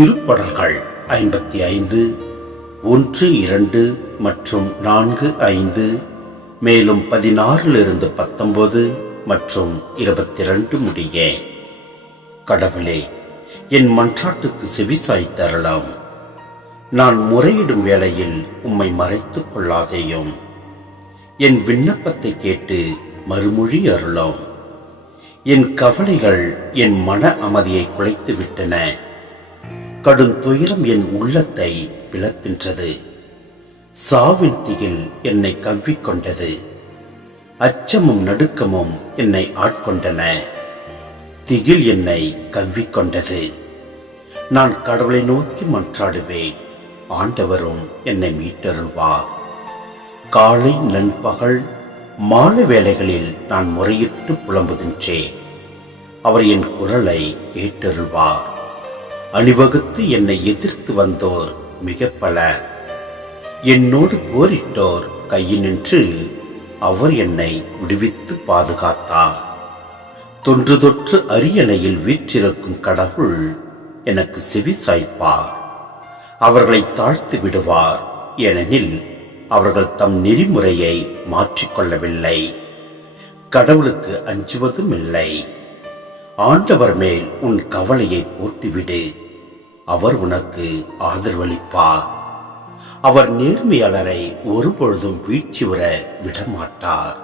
திருப்படல்கள் 55 1, 2 மற்றும் 4, 5, மேலும் 16 19 மற்றும் 22 முடிய. கடவுளே, என் மன்றாட்டுக்கு செவிசாய் தரலாம். நான் முறையிடும் வேளையில் உம்மை மறைத்துக் கொள்ளாதேயும். என் விண்ணப்பத்தை கேட்டு மறுமொழி அருளாம். என் கவலைகள் என் மன அமைதியை குலைத்து விட்டன. கடும் துயரம் என் உள்ளத்தை பிளக்கின்றது. சாவின் திகில் என்னை கவ்விக்கொண்டது. அச்சமும் நடுக்கமும் என்னை ஆட்கொண்டன. திகில் என்னை கவ்விக்கொண்டது. நான் கடவுளை நோக்கி மன்றாடுவேன். ஆண்டவரும் என்னை மீட்டருள்வார். காலை, நண்பகல், மாலை வேளைகளில் நான் முறையிட்டு புலம்புகின்றேன். அவர் என் குரலை கேட்டருள்வார். அணிவகுத்து என்னை எதிர்த்து வந்தோர் மிக பலர். என்னோடு போரிட்டோர் கையினின்று அவர் என்னை விடுவித்து பாதுகாத்தார். தொன்று தொற்று அரியணையில் வீற்றிருக்கும் கடவுள் எனக்கு செவி சாய்ப்பார். அவர்களை தாழ்த்து விடுவார். ஏனெனில் அவர்கள் தம் நெறிமுறையை மாற்றிக்கொள்ளவில்லை. கடவுளுக்கு அஞ்சுவதும் இல்லை. ஆண்டவர் மேல் உன் கவலையை போட்டுவிடு. அவர் உனக்கு ஆதரவளிப்பார். அவர் நேர்மையாளரை ஒருபொழுதும் வீழ்ச்சி வர விடமாட்டார்.